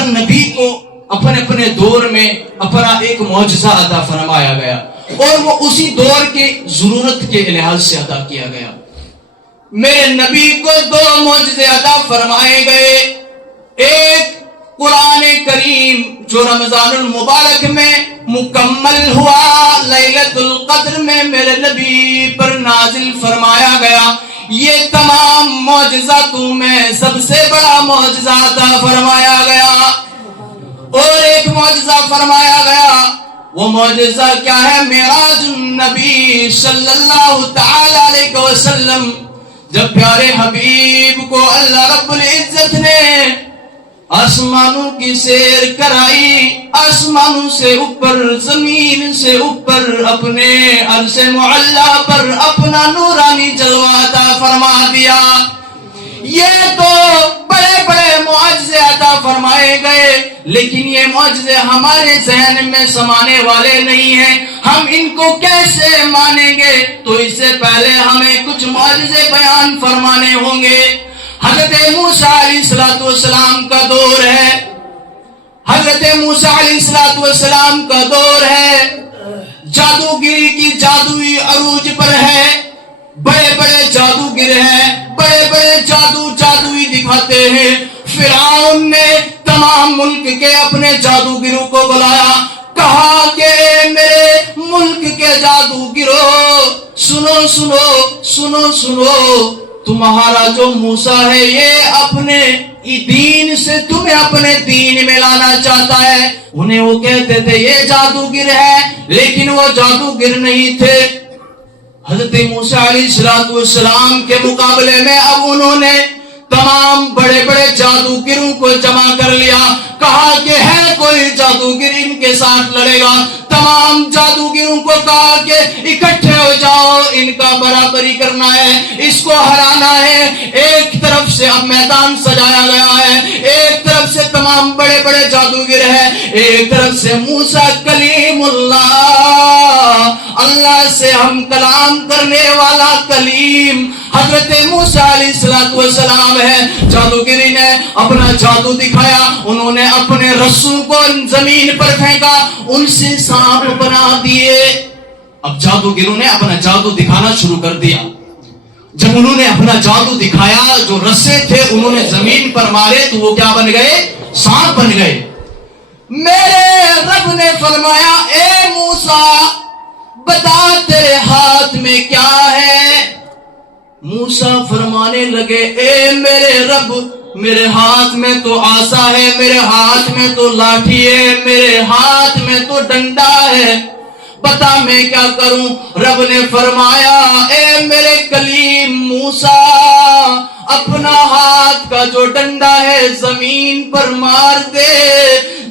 ہر نبی کو اپنے اپنے دور میں اپنا ایک معجزہ عطا فرمایا گیا اور وہ اسی دور کی ضرورت کے لحاظ سے عطا کیا گیا. میرے نبی کو 2 معجزے عطا فرمائے گئے. ایک قرآن کریم جو رمضان المبارک میں مکمل ہوا، لیلۃ القدر میں میرے نبی پر نازل فرمایا گیا. یہ تمام معجزاتوں میں سب سے بڑا معجزہ عطا فرمایا گیا. اور ایک معجزہ فرمایا گیا. وہ معجزہ کیا ہے؟ معراج النبی صلی اللہ تعالی علیہ وسلم. جب پیارے حبیب کو اللہ رب العزت نے آسمانوں کی سیر کرائی، آسمانوں سے اوپر، زمین سے اوپر، اپنے عرش معلی پر اپنا نورانی جلوہ عطا فرما دیا. یہ تو بڑے بڑے معجزے عطا فرمائے گئے، لیکن یہ معجزے ہمارے ذہن میں سمانے والے نہیں ہیں. ہم ان کو کیسے مانیں گے؟ تو اس سے پہلے ہمیں کچھ معجزے بیان فرمانے ہوں گے. حضرت موسیٰ علیہ السلام کا دور ہے. حضرت موسیٰ علیہ السلام کا دور ہے. جادوگری کی جادوئی عروج پر ہے. بڑے بڑے جادوگر ہیں، بڑے بڑے جادوئی دکھاتے ہیں. فرعون نے تمام ملک کے اپنے جادوگروں کو بلایا، کہا کہ میرے ملک کے جادوگروں، سنو سنو سنو سنو، تمہارا جو موسیٰ ہے یہ اپنے دین سے تمہیں اپنے دین میں لانا چاہتا ہے. انہیں وہ کہتے تھے یہ جادوگر ہے، لیکن وہ جادوگر نہیں تھے. حضرت موسیٰ علیہ السلام کے مقابلے میں اب انہوں نے تمام بڑے بڑے جادوگروں کو جمع کر لیا. کہا کہ ہے کوئی جادوگر ان کے ساتھ لڑے گا. تمام جادوگروں کو کہا کہ اکٹھے ہو جاؤ، ان کا برابری کرنا ہے، اس کو ہرانا ہے. ایک طرف سے اب میدان سجایا گیا ہے، ایک طرف سے تمام بڑے بڑے جادوگر ہیں، ایک طرف سے موسیٰ کلیم اللہ، اللہ سے ہم کلام کرنے والا کلیم حضرت موسیٰ علیہ السلام ہے. جادوگری نے اپنا جادو دکھایا. انہوں نے اپنے رسوں کو زمین پر پھینکا، ان سے سانپ بنا دیے. اب جادوگروں نے اپنا جادو دکھانا شروع کر دیا. جب انہوں نے اپنا جادو دکھایا، جو رسے تھے انہوں نے زمین پر مارے تو وہ کیا بن گئے؟ سانپ بن گئے. میرے رب نے فرمایا اے موسیٰ بتا تیرے ہاتھ میں کیا ہے؟ موسیٰ فرمانے لگے اے میرے رب، میرے ہاتھ میں تو عصا ہے، میرے ہاتھ میں تو لاٹھی ہے، میرے ہاتھ میں تو ڈنڈا ہے، بتا میں کیا کروں؟ رب نے فرمایا اے میرے کلیم موسیٰ، اپنا ہاتھ کا جو ڈنڈا ہے زمین پر مار دے.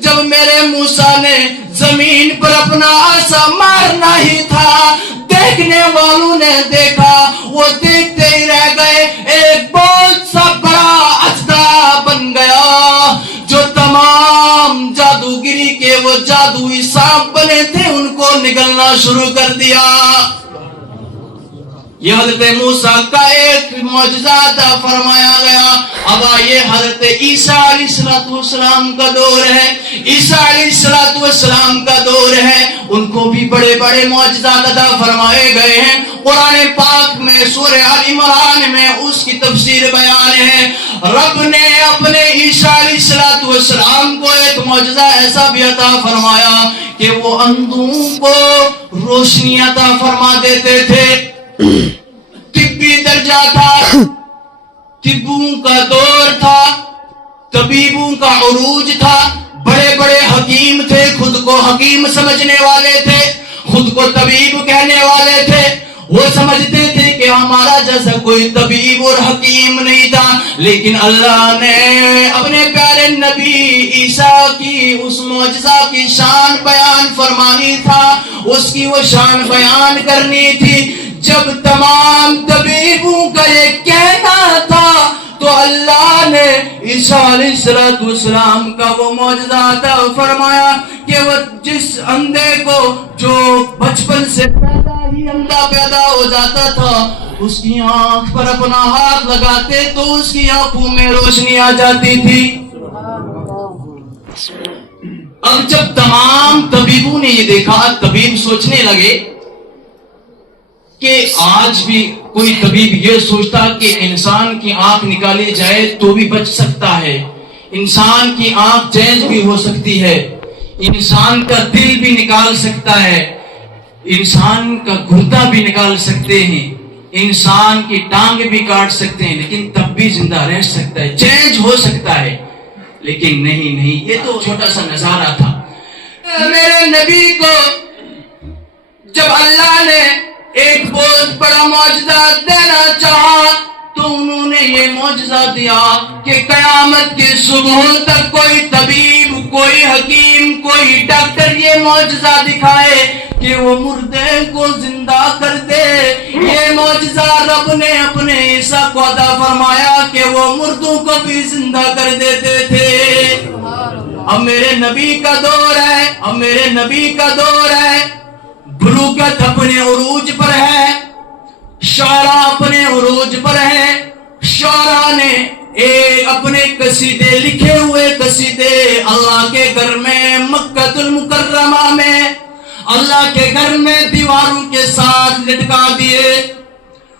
جب میرے موسیٰ نے زمین پر اپنا عصا مارنا ہی تھا، دیکھنے والوں نے دیکھا، وہ دیکھتے ہی رہ گئے. ایک بہت سا بڑا اژدہا بن گیا، جو تمام جادوگری کے وہ جادوئی سانپ بنے تھے ان کو نگلنا شروع کر دیا. یہ حضرت موسیٰ کا ایک معجزہ عطا فرمایا گیا. اب آئیے حضرت عیسیٰ علیہ السلام کا دور ہے. عیسیٰ علیہ السلام کا دور ہے. ان کو بھی بڑے بڑے معجزات عطا فرمائے گئے ہیں. قرآن پاک میں سورہ آل عمران میں اس کی تفسیر بیان ہے. رب نے اپنے عیسیٰ علیہ السلام کو ایک معجزہ ایسا بھی عطا فرمایا کہ وہ اندھوں کو روشنی عطا فرما دیتے تھے. طبی درجہ تھا، طبوں کا دور تھا، طبیبوں کا عروج تھا. بڑے بڑے حکیم تھے، خود کو حکیم سمجھنے والے تھے، خود کو طبیب کہنے والے تھے. وہ سمجھتے تھے کہ ہمارا جیسا کوئی طبیب اور حکیم نہیں تھا. لیکن اللہ نے اپنے پیارے نبی عیسیٰ کی اس معجزہ کی شان بیان فرمانی تھا، اس کی وہ شان بیان کرنی تھی. جب تمام طبیبوں کا یہ کہنا تھا تو اللہ نے عیسیٰ علیہ السلام کا وہ معجزہ عطا فرمایا کہ وہ جس اندھے کو جو بچپن سے پیدا ہی اندھا پیدا ہو جاتا تھا، اس کی آنکھ پر اپنا ہاتھ لگاتے تو اس کی آنکھوں میں روشنی آ جاتی تھی. اب جب تمام طبیبوں نے یہ دیکھا، طبیب سوچنے لگے کہ آج بھی کوئی طبیب یہ سوچتا کہ انسان کی آنکھ نکالی جائے تو بھی بچ سکتا ہے، انسان کی آنکھ چینج بھی ہو سکتی ہے، انسان کا دل بھی نکال سکتا ہے، انسان کا گردہ بھی نکال سکتے ہیں، انسان کی ٹانگ بھی کاٹ سکتے ہیں، لیکن تب بھی زندہ رہ سکتا ہے، چینج ہو سکتا ہے۔ لیکن نہیں، یہ تو چھوٹا سا نظارہ تھا۔ میرے نبی کو جب اللہ نے ایک بہت بڑا معجزہ دینا چاہا تو انہوں نے یہ معجزہ دیا کہ قیامت کی صبح تک کوئی طبیب، کوئی حکیم، کوئی ڈاکٹر یہ معجزہ دکھائے کہ وہ مردے کو زندہ کر دے۔ یہ معجزہ رب نے اپنے عیسیٰ کو عطا فرمایا کہ وہ مردوں کو بھی زندہ کر دیتے تھے۔ اب میرے نبی کا دور ہے، بلوغت اپنے عروج پر ہے، شعراء اپنے عروج پر ہے۔ شعراء نے اپنے قصیدے لکھے ہوئے قصیدے اللہ کے گھر میں مکہ المکرمہ میں، اللہ کے گھر میں دیواروں کے ساتھ لٹکا دیے۔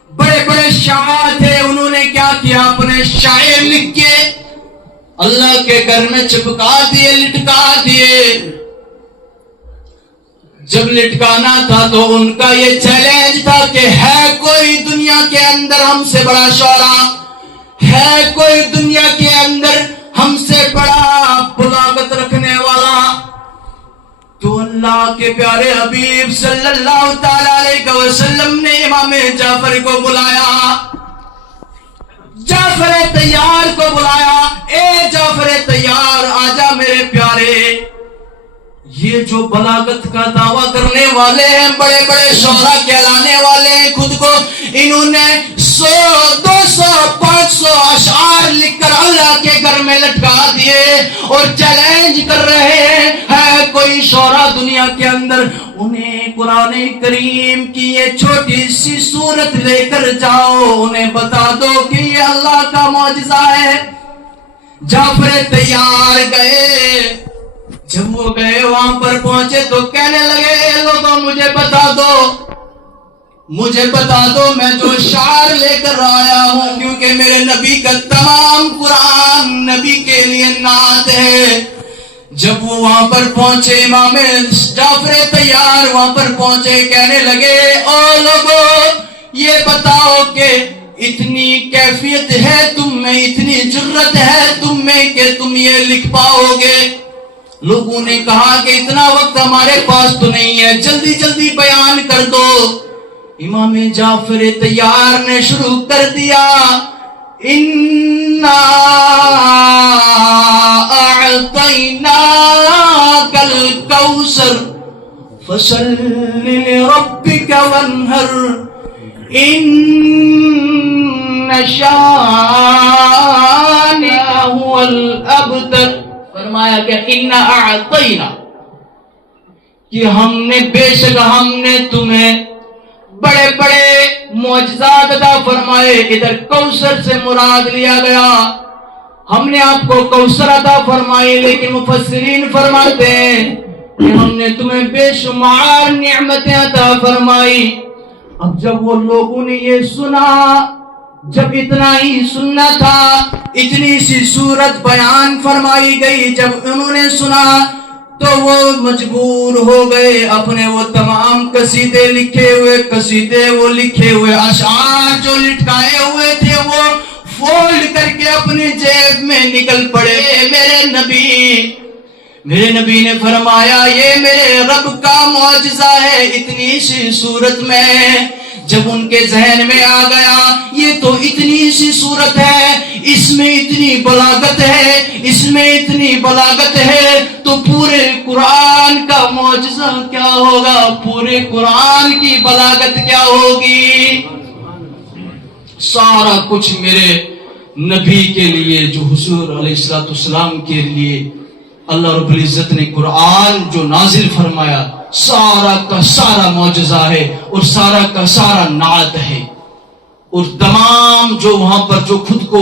بڑے بڑے شاعر تھے، انہوں نے کیا کیا، اپنے شاعر لکھ کے اللہ کے گھر میں چپکا دیے، لٹکا دیے۔ جب لٹکانا تھا تو ان کا یہ چیلنج تھا کہ ہے کوئی دنیا کے اندر ہم سے بڑا شاعر، ہے کوئی دنیا کے اندر ہم سے بڑا بلاغت رکھنے والا؟ تو اللہ کے پیارے حبیب صلی اللہ تعالی علیہ وسلم نے امام جعفر کو بلایا، جعفر طیار کو بلایا، اے جعفر طیار آجا میرے پیارے، یہ جو بلاغت کا دعویٰ کرنے والے ہیں، بڑے بڑے شعراء کہلانے والے ہیں، خود کو انہوں نے 100، 200، 500 اشعار لکھ کر اللہ کے گھر میں لٹکا دیے اور چیلنج کر رہے ہیں، ہے کوئی شعراء دنیا کے اندر، انہیں قرآن کریم کی یہ چھوٹی سی سورت لے کر جاؤ، انہیں بتا دو کہ یہ اللہ کا معجزہ ہے۔ جعفر طیار گئے، جب وہ گئے وہاں پر پہنچے تو کہنے لگے اے لوگوں مجھے بتا دو میں جو شعر لے کر آیا ہوں، کیونکہ میرے نبی کا تمام قرآن نبی کے لیے نعت ہے۔ جب وہ وہاں پر پہنچے، امام جعفر طیار وہاں پر پہنچے، کہنے لگے او لوگوں یہ بتاؤ کہ اتنی کیفیت ہے تم میں، اتنی جرت ہے تم میں کہ تم یہ لکھ پاؤ گے؟ لوگوں نے کہا کہ اتنا وقت ہمارے پاس تو نہیں ہے، جلدی جلدی بیان کر دو۔ امام جعفر طیار نے شروع کر دیا، اِنَّا أَعْطَيْنَاكَ الْكَوْثَرَ فَصَلِّ لِرَبِّكَ وَانْحَرْ إِنَّ شَانِئَكَ هُوَ الْأَبْتَرُ۔ فرمایا کہ اِنَّا أَعْطَيْنَا، کہ ہم نے بے شک ہم نے تمہیں بڑے بڑے معجزات عطا فرمائے۔ ادھر کوثر سے مراد لیا گیا، ہم نے آپ کو کوثر عطا فرمائی، لیکن مفسرین فرماتے ہیں کہ ہم نے تمہیں بے شمار نعمتیں عطا فرمائی۔ اب جب وہ لوگوں نے یہ سنا، جب اتنا ہی سننا تھا، اتنی سی صورت بیان فرمائی گئی، جب انہوں نے سنا تو وہ مجبور ہو گئے اپنے وہ تمام قصیدے لکھے ہوئے اشعار جو لٹکائے ہوئے تھے وہ فولڈ کر کے اپنی جیب میں نکل پڑے۔ میرے نبی نے فرمایا یہ میرے رب کا معجزہ ہے، اتنی سی صورت میں۔ جب ان کے ذہن میں آ گیا یہ تو اتنی سی صورت ہے، اس میں اتنی بلاغت ہے، تو پورے قرآن کا معجزہ کیا ہوگا، پورے قرآن کی بلاغت کیا ہوگی؟ سارا کچھ میرے نبی کے لیے، جو حضور علیہ السلام کے لیے اللہ رب العزت نے قرآن جو نازل فرمایا، سارا کا سارا معجزہ ہے اور سارا کا سارا نعت ہے۔ اور تمام جو وہاں پر جو خود کو